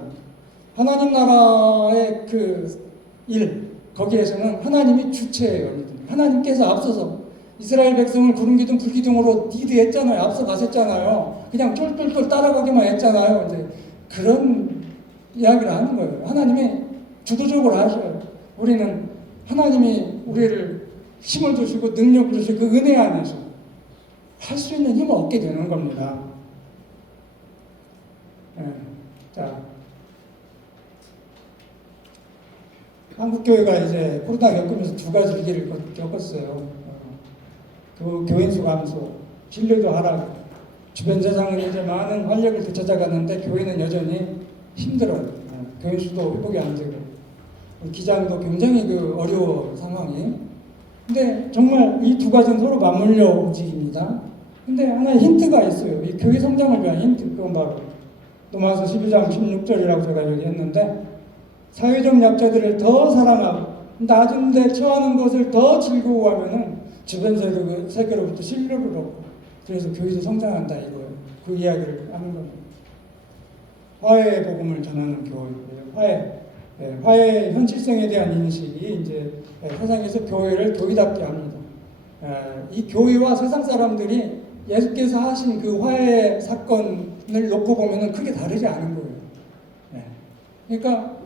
하나님 나라의 그 일, 거기에서는 하나님이 주체예요. 하나님께서 앞서서 이스라엘 백성을 구름기둥 불기둥으로 리드했잖아요. 앞서 가셨잖아요. 그냥 쫄쫄쫄 따라가기만 했잖아요. 이제 그런 이야기를 하는 거예요. 하나님이 주도적으로 하셔요. 우리는 하나님이 우리를 힘을 주시고 능력을 주시고 그 은혜 안에서 할 수 있는 힘을 얻게 되는 겁니다. 자, 한국 교회가 이제 코로나 겪으면서 두 가지 위기를 겪었어요. 그 교인 수 감소, 신뢰도 하락. 주변 세상은 이제 많은 활력을 되찾아가는데 교회는 여전히 힘들어요. 교인 수도 회복이 안 되고 기장도 굉장히 어려워 상황이. 근데 정말 이 두 가지는 서로 맞물려 움직입니다. 근데 하나의 힌트가 있어요. 이 교회 성장을 위한 힌트. 그건 바로 로마서 12장 16절이라고 제가 여기 했는데, 사회적 약자들을 더 사랑하고 낮은 데 처하는 것을 더 즐거워하면은 주변 세계로부터 신뢰를 얻고, 그래서 교회도 성장한다 이거예요. 그 이야기를 하는 겁니다. 화해의 복음을 전하는 교회예요. 화해의 현실성에 대한 인식이 이제 세상에서 교회를 교회답게 합니다. 이 교회와 세상 사람들이 예수께서 하신 그 화해 사건을 놓고 보면은 크게 다르지 않은 거예요. 그러니까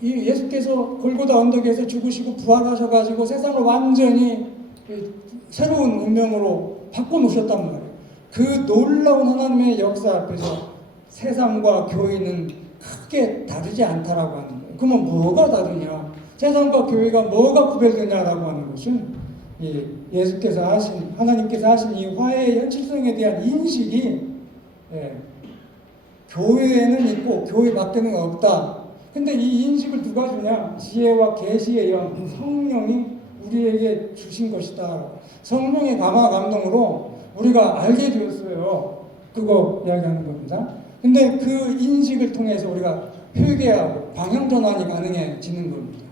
이 예수께서 골고다 언덕에서 죽으시고 부활하셔가지고 세상을 완전히 새로운 운명으로 바꿔놓으셨단 말이에요. 그 놀라운 하나님의 역사 앞에서 세상과 교회는 크게 다르지 않다라고 하는 거예요. 그러면 뭐가 다르냐? 세상과 교회가 뭐가 구별되냐라고 하는 것은 예수께서 하신, 하나님께서 하신 이 화해의 현실성에 대한 인식이 교회에는 있고 교회 밖에는 없다. 근데 이 인식을 누가 주냐? 지혜와 계시의 영, 성령이 우리에게 주신 것이다. 성령의 감화 감동으로 우리가 알게 되었어요. 그거 이야기하는 겁니다. 근데 그 인식을 통해서 우리가 회개하고 방향 전환이 가능해지는 겁니다.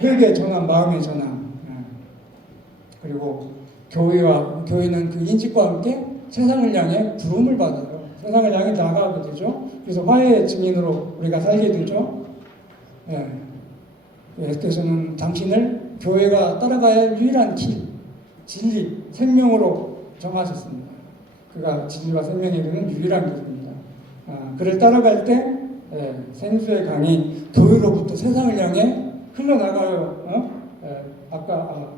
회개 전환, 마음의 전환. 그리고 교회는 그 인식과 함께 세상을 향해 부름을 받아요. 세상을 향해 나가게 되죠. 그래서 화해의 증인으로 우리가 살게 되죠. 예수께서는 당신을 교회가 따라가야 할 유일한 길, 진리, 생명으로 정하셨습니다. 그가 진리와 생명에 이르는 유일한 길입니다. 그를 따라갈 때 생수의 강이 교회로부터 세상을 향해 흘러나가요. 아까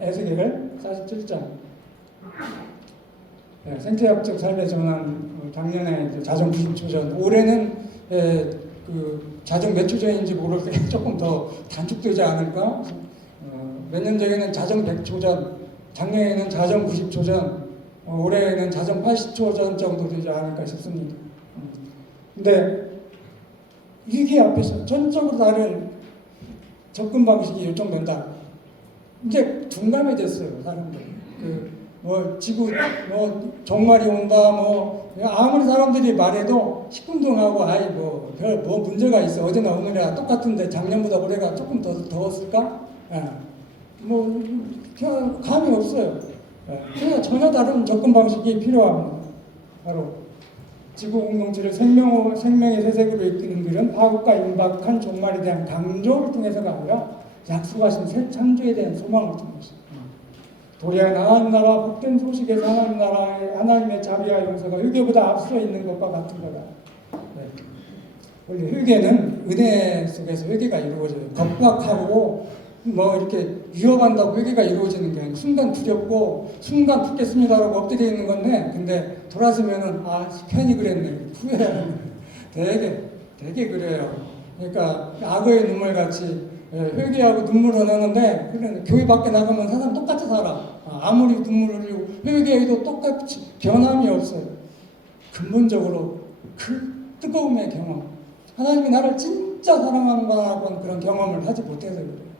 에스겔 47장 생태학적 삶의 전환. 작년에 자정 90초 전, 올해는 그 자정 몇 초 전인지 모를 때 조금 더 단축되지 않을까? 몇 년 전에는 자정 100초 전, 작년에는 자정 90초 전, 올해는 자정 80초 전 정도 되지 않을까 싶습니다. 근데 위기 앞에서 전적으로 다른 접근 방식이 요청된다. 이제 둔감해 됐어요, 사람들이. 지구, 종말이 온다, 아무리 사람들이 말해도 시큰둥하고, 뭐 문제가 있어. 어제나 오늘이나 똑같은데 작년보다 올해가 조금 더 더웠을까? 그냥 감이 없어요. 그냥 전혀 다른 접근 방식이 필요합니다. 바로 지구 공동체를 생명의 새색으로 이끄는 길은 파국과 임박한 종말에 대한 강조를 통해서가 아니라 약속하신 새 창조에 대한 소망을 통해서 도리어 하나님 나라 복된 소식에서 하나님 나라의 하나님의 자비와 용서가 회개보다 앞서 있는 것과 같은 거다. 원래 회개는 은혜 속에서 회개가 이루어져요. 겁박하고 이렇게 위협한다고 회개가 이루어지는 게 아니고 순간 두렵고 순간 죽겠습니다라고 엎드려 있는 건데, 근데 돌아서면은 괜히 그랬네, 후회하는 거예요. 되게 그래요. 그러니까 악어의 눈물같이 회개하고 눈물 흘리는데, 그래, 교회 밖에 나가면 사람 똑같이 살아. 아무리 눈물을 흘리고 회개해도 똑같이 변함이 없어요. 근본적으로 그 뜨거움의 경험, 하나님이 나를 진짜 사랑하는구나라는 그런 경험을 하지 못해서 그래요.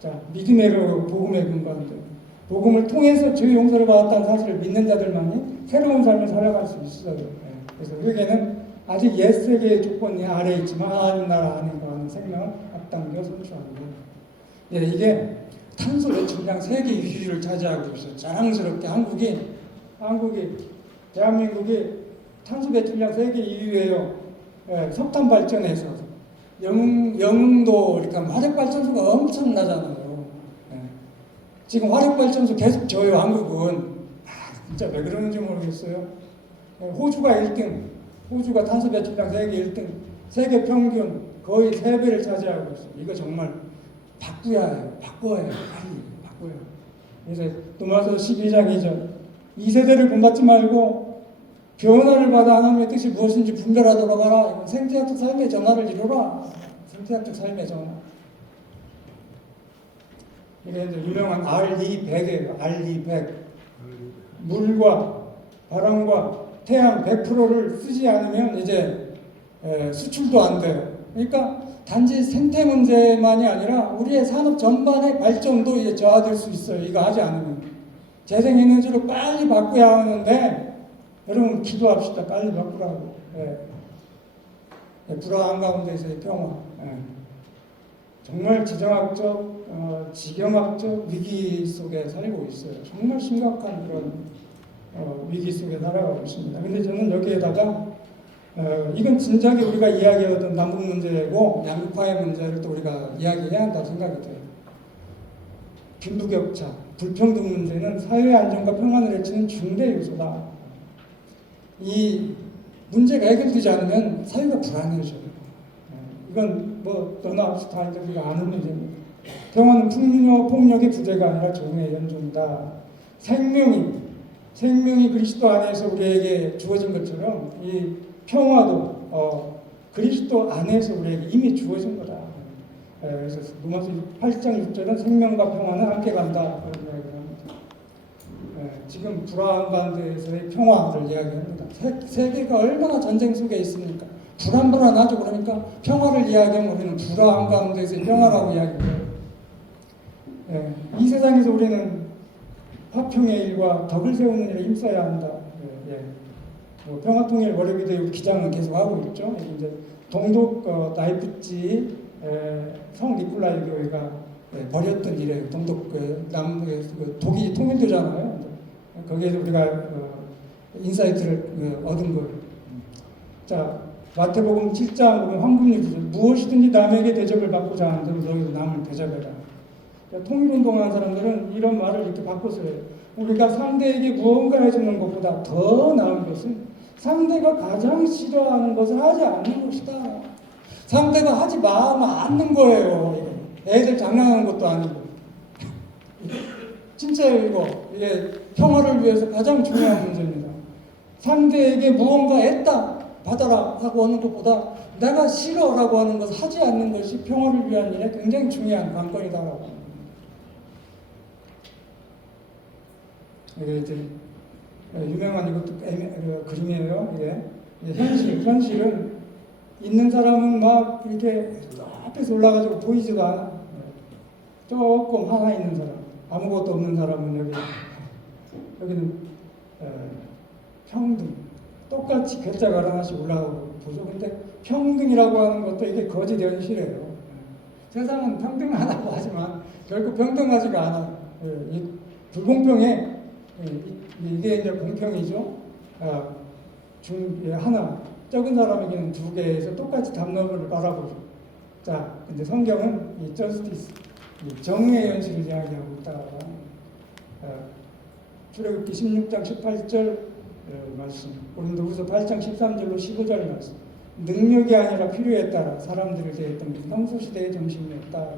자, 믿음의 복음의 근거인데, 복음을 통해서 죄 용서를 받았다는 사실을 믿는 자들만이 새로운 삶을 살아갈 수 있어요. 그래서 회개는 아직 옛 세계의 조건이 아래에 있지만 하나님 나라 안에 거하는 생명을 앞당겨 선포합니다. 이게 탄소 배출량 세계 2위를 차지하고 있어요. 자랑스럽게 대한민국이 탄소 배출량 세계 2위예요. 석탄 발전에서 영흥도 그러니까 화력 발전소가 엄청나잖아요. 지금 화력 발전소 계속 져요. 한국은 진짜 왜 그러는지 모르겠어요. 호주가 1등, 호주가 탄소 배출량 세계 1등, 세계 평균 거의 3배를 차지하고 있어요. 이거 정말 바꿔야 해요. 빨리 바꿔요. 그래서 로마서 12장 2절, 이 세대를 본받지 말고 변화를 받아 하나님의 뜻이 무엇인지 분별하도록 하라. 이건 생태학적 삶의 전화를 이루라. 생태학적 삶의 전화. 이게 이제 유명한 RE100이에요. RE100. 물과 바람과 태양 100%를 쓰지 않으면 이제 수출도 안 돼요. 그러니까 단지 생태 문제만이 아니라 우리의 산업 전반의 발전도 이제 저하될 수 있어요. 이거 하지 않으면. 재생에너지로 빨리 바꿔야 하는데 여러분 기도합시다. 빨리 바꾸라고. 불안한 가운데서의 평화. 정말 지정학적, 지경학적 위기 속에 살고 있어요. 정말 심각한 그런 위기 속에 살아가고 있습니다. 근데 저는 여기에다가 이건 진작에 우리가 이야기하던 남북 문제고 양극화의 문제를 또 우리가 이야기해야 한다고 생각이 돼요. 빈부격차, 불평등 문제는 사회 안정과 평안을 해치는 중대 요소다. 이 문제가 해결되지 않으면 사회가 불안해져요. 이건 뭐 너나 없이 다 이제 우리가 아는 문제입니다. 평화는 풍요와 폭력의 부재가 아니라 종의 연종이다. 생명이 그리스도 안에서 우리에게 주어진 것처럼 이 평화도 그리스도 안에서 우리에게 이미 주어진 거다. 그래서 로마서 8장 6절은 생명과 평화는 함께 간다. 그런 이야기를 합니다. 지금 불안 가운데에서의 평화를 이야기합니다. 세계가 얼마나 전쟁 속에 있습니까? 불안하죠. 그러니까 평화를 이야기하면 우리는 불안 가운데서의 평화라고 이야기해요. 이 세상에서 우리는 화평의 일과 덕을 세우는 일에 힘써야 한다. 평화통일 월요일대 기장은 계속 하고 있죠. 이제 동독 나이프치 성 니콜라이 교회가 벌였던 일에 동독 독이 통일되잖아요. 거기에서 우리가 인사이트를 얻은 거예요. 자, 마태복음 7장 보면 황금률이죠. 무엇이든지 남에게 대접을 받고자 하는 대로 너희도 남을 대접해라. 통일운동하는 사람들은 이런 말을 이렇게 바꿔서 해요. 우리가 상대에게 무언가 해주는 것보다 더 나은 것은 상대가 가장 싫어하는 것을 하지 않는 것이다. 상대가 하지 않는 거예요. 애들 장난하는 것도 아니고. 진짜요, 이거. 이게 평화를 위해서 가장 중요한 문제입니다. 상대에게 무언가 했다, 받아라 하고 하는 것보다 내가 싫어라고 하는 것을 하지 않는 것이 평화를 위한 일에 굉장히 중요한 관건이다라고 합니다. 이게 이제 유명한 이것도 그림이에요. 이게 현실은 있는 사람은 막 이렇게 앞에서 올라가지고 보이지도 않아. 조금 하나 있는 사람, 아무것도 없는 사람은 여기는 평등, 똑같이 괴짜가 하나씩 올라가고 보죠. 근데 평등이라고 하는 것도 이게 거짓 현실이에요. 세상은 평등하다고 하지만 결국 평등하지가 않아요. 이 불공평에 이게 이제 공평이죠. 하나, 적은 사람에게는 두 개에서 똑같이 담론을 바라보죠. 자, 근데 성경은 이 저스티스, 이 정의의 현실을 이야기하고 있다. 출애굽기 16장 18절 말씀, 고린도후서 8장 13절로 15절 말씀. 능력이 아니라 필요에 따라 사람들을 대했던 평소시대의 정신이었다.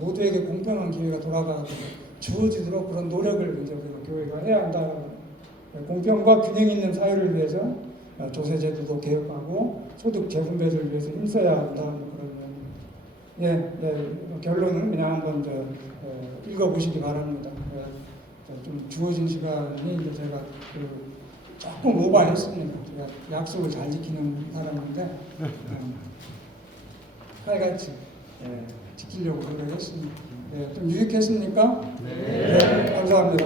모두에게 공평한 기회가 돌아가고 주어지도록 그런 노력을 이제 교회가 해야 한다. 공평과 균형 있는 사회를 위해서 조세제도도 개혁하고 소득 재분배를 위해서 힘써야 한다. 그런 결론은 그냥 한번 읽어보시기 바랍니다. 좀 주어진 시간이 이제 제가 조금 오버했습니다. 제가 약속을 잘 지키는 사람인데 칼같이 지키려고 노력했습니다. 좀 유익했습니까? 네. 감사합니다.